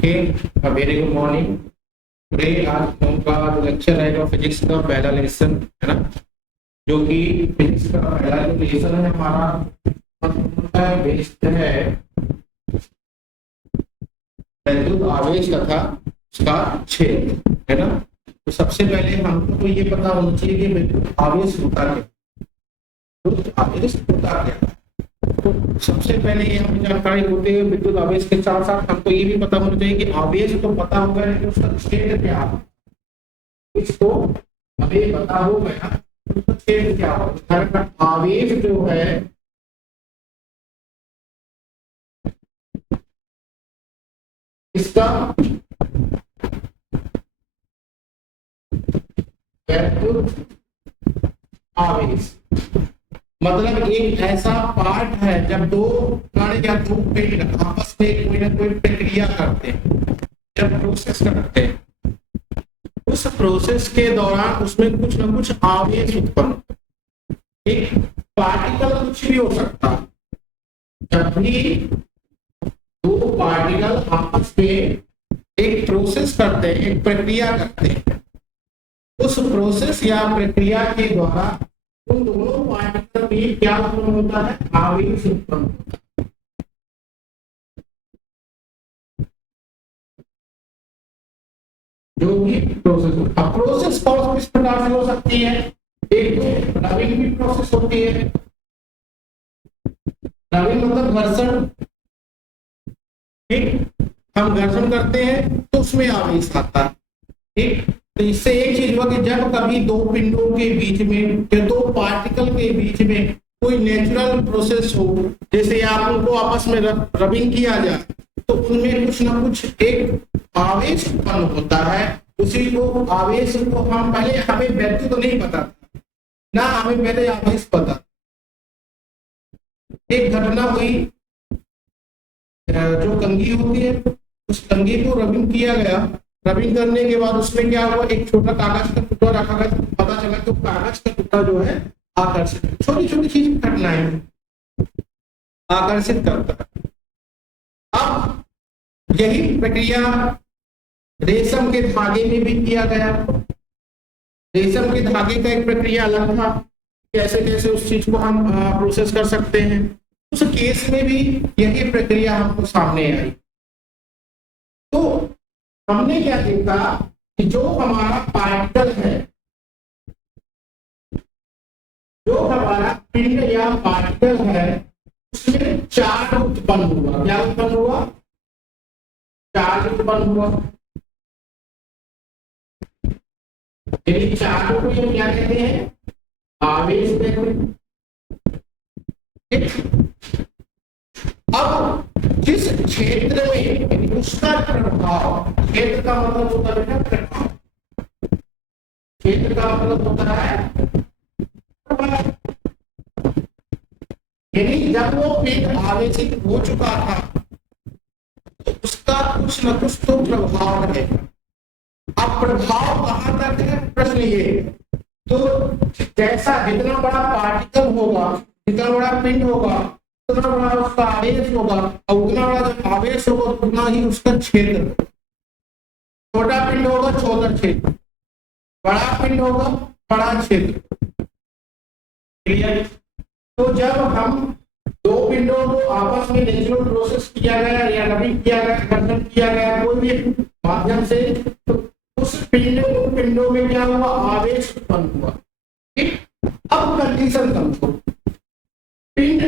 Okay, very good morning. Today आज हम का जो लेक्चर रहेगा फिजिक्स का पहला लेसन है ना, जो कि फिजिक्स का पहला जो लेसन है हमारा बेस्ड है विद्युत आवेश तथा उसका क्षेत्र है ना। तो सबसे पहले हमको तो ये पता होना चाहिए कि विद्युत आवेश होता क्या, विद्युत आवेश होता क्या। तो सबसे पहले ये हमें जानकारी होते हुए विद्युत आवेश के साथ साथ हमको ये भी पता होना चाहिए कि आवेश तो पता होगा लेकिन उसका क्षेत्र क्या है, इसको हमें पता होगा ना, उसका क्षेत्र क्या होगा। आवेश जो है इसका विद्युत आवेश मतलब एक ऐसा पार्ट है जब दो कण या दो पिंड आपस में कोई ना कोई प्रक्रिया करते हैं, जब प्रोसेस करते हैं, उस प्रोसेस के दौरान उसमें कुछ ना कुछ आवेश उत्पन्न होता है। एक पार्टिकल कुछ भी हो सकता है। जब भी दो पार्टिकल आपस में एक प्रोसेस करते हैं, एक प्रक्रिया करते हैं, उस प्रोसेस या प्रक्रिया के द्वारा उन दोनों पार्टिकल में क्या उत्पन्न होता है, आवेश उत्पन्न होता है। जो भी प्रोसेस होता है, प्रोसेस कौन किस प्रकार से हो सकती है, एक तो रबिंग की प्रोसेस होती है। रबिंग मतलब घर्षण, ठीक, हम घर्षण करते हैं तो उसमें आवेश आता है। ठीक, तो इससे एक चीज हुआ कि जब कभी दो पिंडों के बीच में या दो पार्टिकल के बीच में कोई नेचुरल प्रोसेस हो, जैसे आप उनको आपस में रबिंग किया जाए, तो उनमें कुछ ना कुछ एक आवेश उत्पन्न होता है। उसी को आवेश को हम पहले हमें विद्युत तो नहीं पता ना, हमें पहले आवेश पता। एक घटना हुई, जो कंघी होती है उस कंघी को रबिंग किया गया। रबिंग करने के बाद उसमें क्या हुआ, एक छोटा कागज का टुकड़ा रखा गया, तो पता चला कि कागज का टुकड़ा जो है आकर्षित, छोटी छोटी चीज घटनाएं आकर्षित करता है। अब यही प्रक्रिया रेशम के धागे में भी किया गया। रेशम के धागे का एक प्रक्रिया अलग था, कैसे कैसे उस चीज को हम प्रोसेस कर सकते हैं। उस केस में भी यही प्रक्रिया हमको सामने आई। तो हमने क्या देखा कि जो हमारा पार्टिकल है, जो हमारा पिंड या पार्टिकल है, उसमें चार्ज उत्पन्न हुआ। क्या उत्पन्न हुआ, चार्ज उत्पन्न हुआ। यदि चार्ज को हम क्या कहते हैं, आवेश कहते हैं। अब जिस क्षेत्र में उसका प्रभाव, क्षेत्र का मतलब होता है प्रभाव, क्षेत्र का मतलब होता है प्रभाव। यानी जब वो पिंड आवेशित हो चुका था तो उसका कुछ न कुछ तो प्रभाव रहेगा। अब प्रभाव कहां तक है, प्रश्न ये। तो जैसा जितना बड़ा पार्टिकल होगा, जितना बड़ा पिंड होगा, उतना बड़ा उसका आवेश होगा, और उतना बड़ा जब आवेश होगा उतना ही उसका क्षेत्र होगा। छोटा पिंड होगा छोटा क्षेत्र, बड़ा पिंड होगा बड़ा क्षेत्र। क्लियर। तो जब हम दो पिंडों को आपस में नेचुरल प्रोसेस किया गया या रबिंग किया गया, घर्षण किया गया कोई भी माध्यम से, तो उस पिंडों में क्या हुआ, आवेश उत्पन्न हुआ। ठीक, अब कंडीशन समझो, पिंड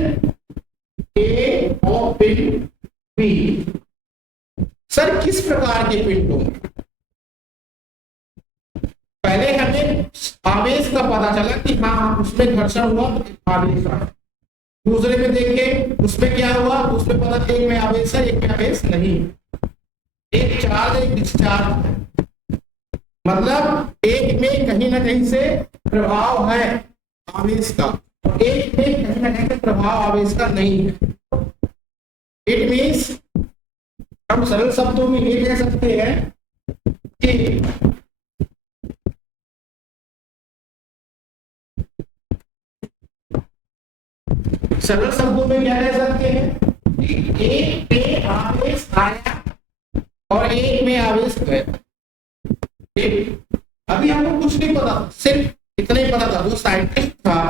ए और पिंड बी, सर किस प्रकार के पिंड होंगे। पहले हमें आवेश का पता चला कि हाँ उसमें घर्षण हुआ तो आवेश आया। दूसरे में देखें उसमें क्या हुआ, उसमें पता एक में आवेश है एक में आवेश नहीं, एक चार्ज एक डिस्चार्ज है। मतलब एक में कहीं ना कहीं से प्रभाव है आवेश का, एक में कहीं ना कहीं से प्रभाव आवेश का नहीं है। इट मीन्स हम सरल शब्दों में ये कह सकते हैं कि सरल शब्दों में क्या कह सकते हैं कि एक पे आवेश आया और एक में आवेश गया। ठीक, अभी हमको कुछ नहीं पता, सिर्फ इतना ही पता था, जो साइंटिस्ट था,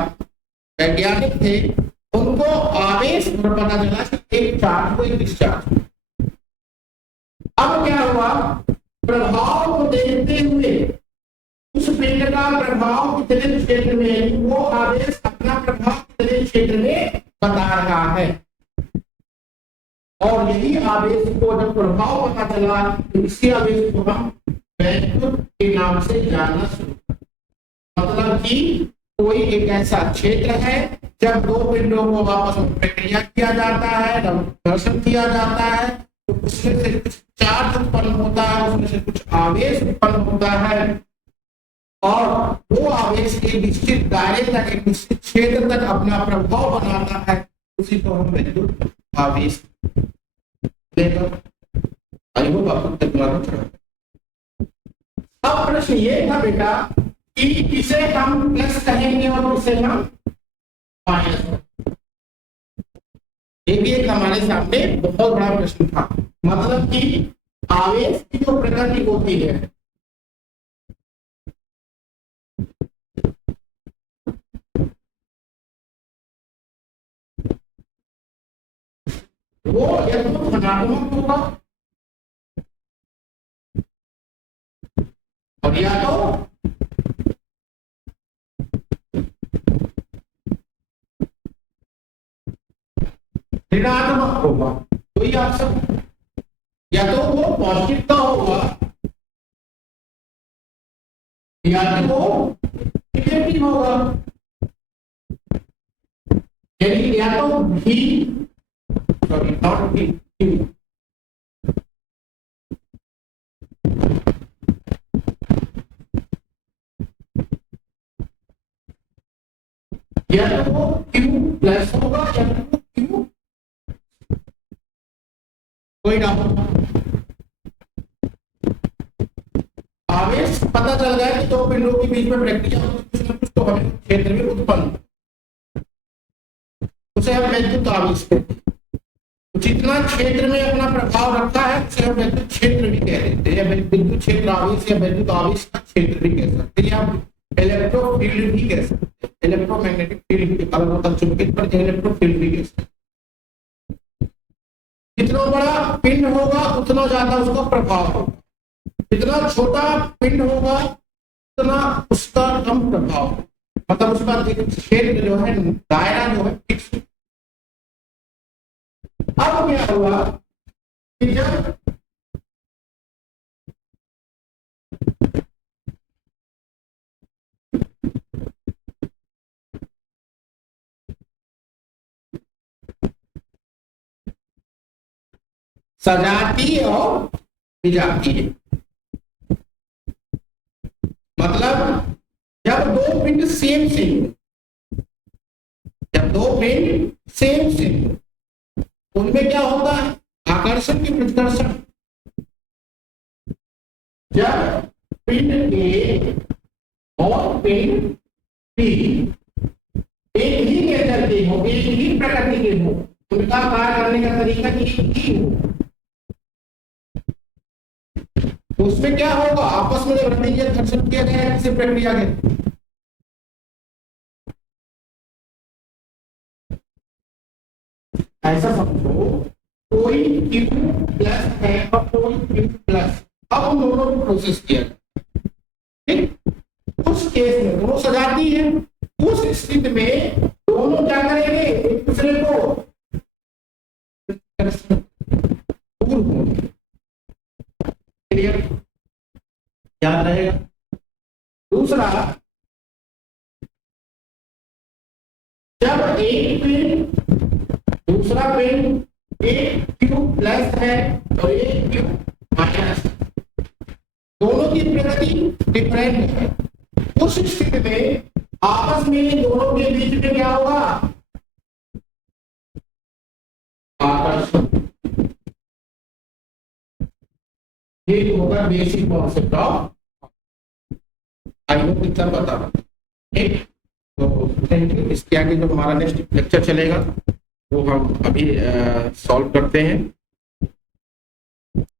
वैज्ञानिक थे, उनको आवेश पर पता चला कि एक चार्ज को एक डिस्चार्ज। अब क्या हुआ, प्रभाव को देखते हुए उस पिंड का प्रभाव कितने क्षेत्र में, वो आवेश अपना प्रभाव कितने क्षेत्र में बता रहा है, और यही आवेश को जब प्रभाव पता चला तो इसी आवेश को हम वैद्युत के नाम से जानना शुरू। मतलब कि कोई एक ऐसा क्षेत्र है जब दो पिंडों को आपस में प्रक्रिया किया जाता है, घर्षण किया जाता है, तो उसमें से कुछ चार्ज उत्पन्न होता है, उसमें से कुछ आवेश उत्पन्न होता है, और वो आवेश एक निश्चित दायरे तक, एक निश्चित क्षेत्र तक अपना प्रभाव बनाता है, उसी को हम विद्युत आवेश देकर। अब प्रश्न ये था बेटा कि किसे हम प्लस कहेंगे और किसे हम माइनस। एक हमारे सामने बहुत बड़ा प्रश्न था, मतलब कि आवेश की जो प्रकृति होती है, वो या तो धनात्मक होगा और या तो ऋणात्मक होगा। कोई ऑप्शन, या तो वो पॉजिटिव का होगा या तो वो नेगेटिव होगा, यानी या तो भी, सॉरी नॉट भी, या तो वो Q प्लस होगा या तो वो Q, कोई डाउट। आवेश पता चल गया कि दो पिंडों के बीच में प्रक्रिया कुछ न कुछ तो हमें क्षेत्र में उत्पन्न, उसे हम विद्युत आवेश कहते हैं। जितना क्षेत्र में अपना प्रभाव रखता है उसे हम विद्युत क्षेत्र भी कह देते हैं, या विद्युत क्षेत्र आवेश या विद्युत आवेश का क्षेत्र भी कह सकते हैं, या इलेक्ट्रो फील्ड भी कह सकते हैं, इलेक्ट्रोमैग्नेटिक फील्ड के कारण होता चुंबकित पर इलेक्ट्रो फील्ड भी कह सकते हैं। जितना बड़ा पिंड होगा उतना ज्यादा उसका प्रभाव होगा, जितना छोटा पिंड होगा उतना उसका कम प्रभाव, मतलब उसका क्षेत्र जो है, दायरा जो है फिक्स। अब क्या हुआ कि जब सजातीय और विजातीय, मतलब जब दो पिंड सेम सेम, जब दो पिंड सेम सेम, उनमें क्या होता है, आकर्षण की प्रतिकर्षण। जब पिंड ए और पिंड बी एक ही नेचर के हो, एक ही प्रकृति के हो, उनका कार्य करने का तरीका एक ही हो, उसमें क्या होगा, आपस में वृत्तीय घर्षण किया गया किसी प्रक्रिया के, ऐसा समझो कोई Q प्लस है और कोई Q प्लस, अब उन दोनों को प्रोसेस किया जाए, ठीक। उस केस में दोनों सजाती है, उस स्थिति में दोनों क्या करेंगे, एक दूसरे को दूर होंगे, क्लियर, याद रहेगा। दूसरा, जब एक पिंड दूसरा पिंड एक Q प्लस है और एक Q माइनस, दोनों की प्रकृति डिफरेंट है, उस स्थिति में आपस में दोनों के बीच में क्या होगा, आकर्षण। ये होगा basic concept of, I hope इतना पता, ठीक। तो थैंक यू। इसके आगे जो हमारा नेक्स्ट लेक्चर चलेगा वो हम अभी सॉल्व करते हैं।